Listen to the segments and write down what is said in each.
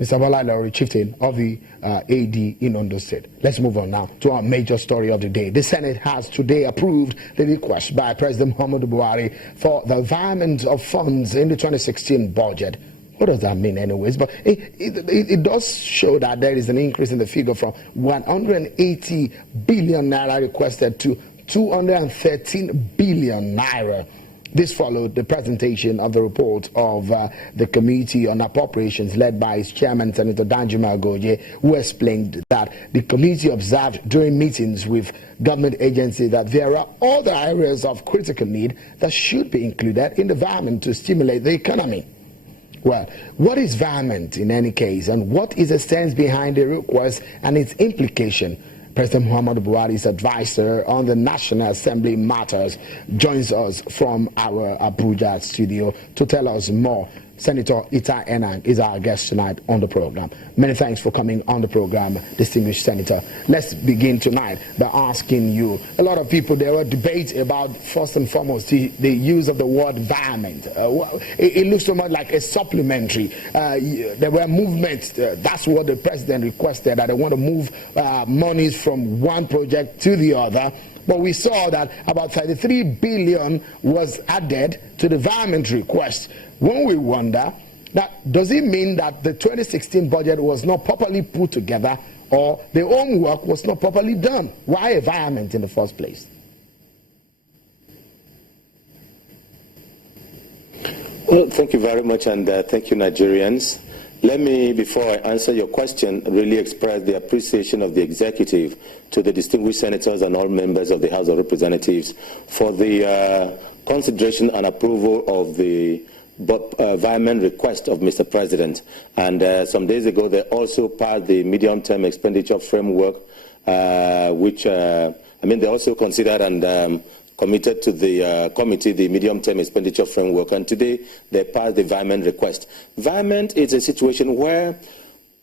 Mr. Bola Lawry, chieftain of the AD in Ondo State. Let's move on now to our major story of the day. The Senate has today approved the request by President Muhammadu Buhari for the virement of funds in the 2016 budget. What does that mean anyways? But it does show that there is an increase in the figure from 180 billion naira requested to 213 billion naira. This followed the presentation of the report of the Committee on Appropriations led by its chairman, Senator Danjuma Agoje, who explained that the committee observed during meetings with government agencies that there are other areas of critical need that should be included in the virement to stimulate the economy. Well, what is virement in any case, and what is the sense behind the request and its implication? President Muhammadu Buhari's advisor on the National Assembly matters joins us from our Abuja studio to tell us more. Senator Enang is our guest tonight on the program. Many thanks for coming on the program, distinguished Senator. Let's begin tonight by asking you, a lot of people, there were debates about, first and foremost, the use of the word virement. It looks so much like a supplementary. There were movements, that's what the president requested, that they want to move monies from one project to the other. But we saw that about 33 billion was added to the virement request. When we wonder, that does it mean that the 2016 budget was not properly put together, or the homework was not properly done? Why a virement in the first place? Well, thank you very much, and thank you, Nigerians. Let me, before I answer your question, really express the appreciation of the executive to the distinguished senators and all members of the House of Representatives for the consideration and approval of the virement request of Mr. President. And some days ago, they also passed the medium-term expenditure framework, which, they also considered and committed to the committee the medium-term expenditure framework, and today they passed the virement request. Virement is a situation where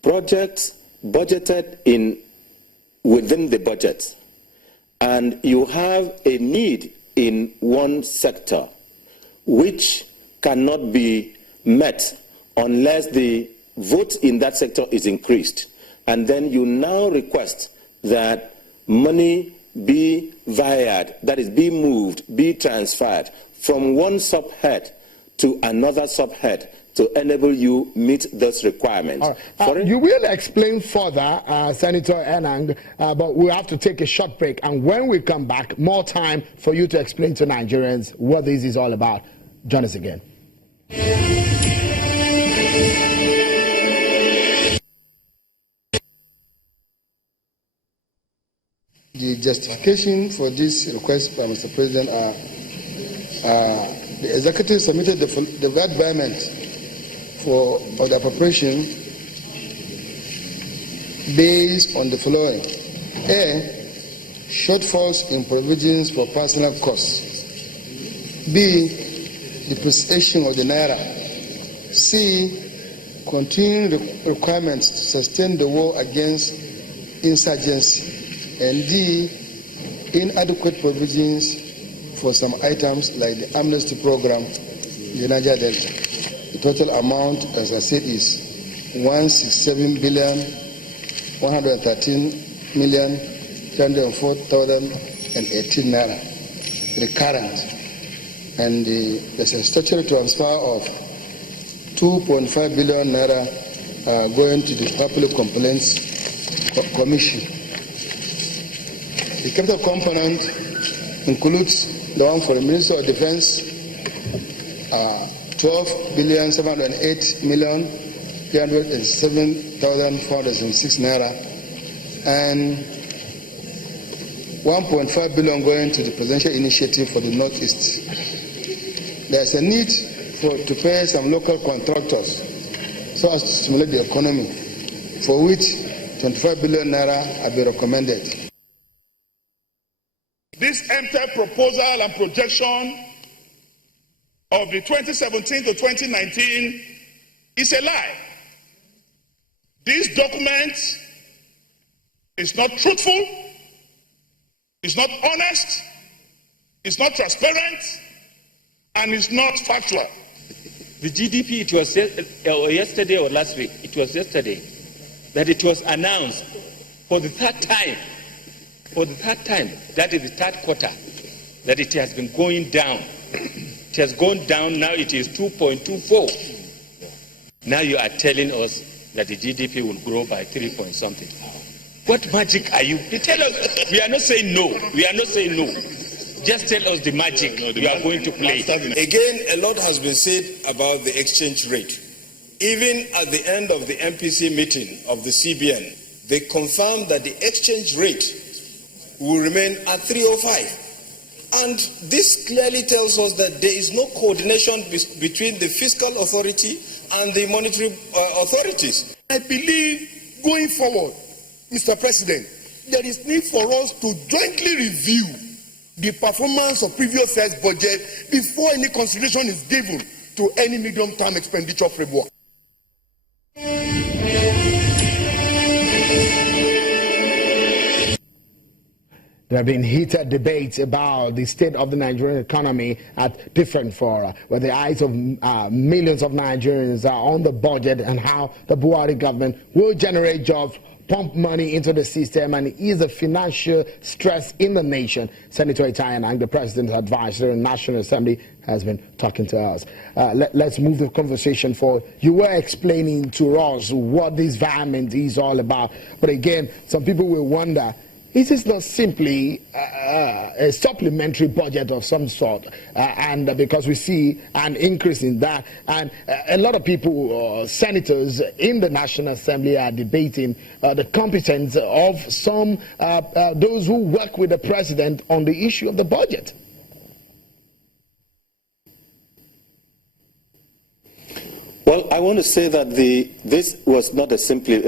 projects budgeted within the budget, and you have a need in one sector which cannot be met unless the vote in that sector is increased, and then you now request that money be wired, that is, be moved, be transferred from one subhead to another subhead to enable you meet those requirements. You will explain further, Senator Enang, but we'll have to take a short break. And when we come back, more time for you to explain to Nigerians what this is all about. Join us again. The justification for this request by Mr. President the executive submitted the virement of the appropriation based on the following: A, shortfalls in provisions for personal costs; B, depreciation of the naira; C, continuing requirements to sustain the war against insurgency; and D, inadequate provisions for some items like the amnesty program in the Niger Delta. The total amount, as I said, is 167,113,304,018 naira, recurrent. And there's a statutory transfer of 2.5 billion naira going to the Public Complaints Commission. The capital component includes the one for the Minister of Defense, 12,708,307,406 naira, and 1.5 billion going to the Presidential Initiative for the Northeast. There's a need to pay some local contractors so as to stimulate the economy, for which 25 billion naira have been recommended. This empty proposal and projection of the 2017 to 2019 is a lie. This document is not truthful, it's not honest, it's not transparent, and it's not factual. The GDP, it was yesterday or last week, it was yesterday, that it was announced for the third time, that is the third quarter, that it has been going down. It has gone down, now it is 2.24. Now you are telling us that the GDP will grow by 3 point something. What magic are you? Tell us. We are not saying no. We are not saying no. Just tell us the magic we are going to play. Again, a lot has been said about the exchange rate. Even at the end of the MPC meeting of the CBN, they confirmed that the exchange rate will remain at 305. And this clearly tells us that there is no coordination between the fiscal authority and the monetary authorities. I believe going forward, Mr. President, there is need for us to jointly review the performance of previous year's budget before any consideration is given to any medium-term expenditure framework. There have been heated debates about the state of the Nigerian economy at different fora, where the eyes of millions of Nigerians are on the budget and how the Buhari government will generate jobs, pump money into the system, and ease the financial stress in the nation. Senator Enang, the president's advisor in National Assembly, has been talking to us. Let's move the conversation forward. You were explaining to us what this Virement is all about, but again, some people will wonder, is this not simply a supplementary budget of some sort? And because we see an increase in that, and a lot of people, senators in the National Assembly, are debating the competence of some those who work with the president on the issue of the budget. Well, I want to say that this was not a simply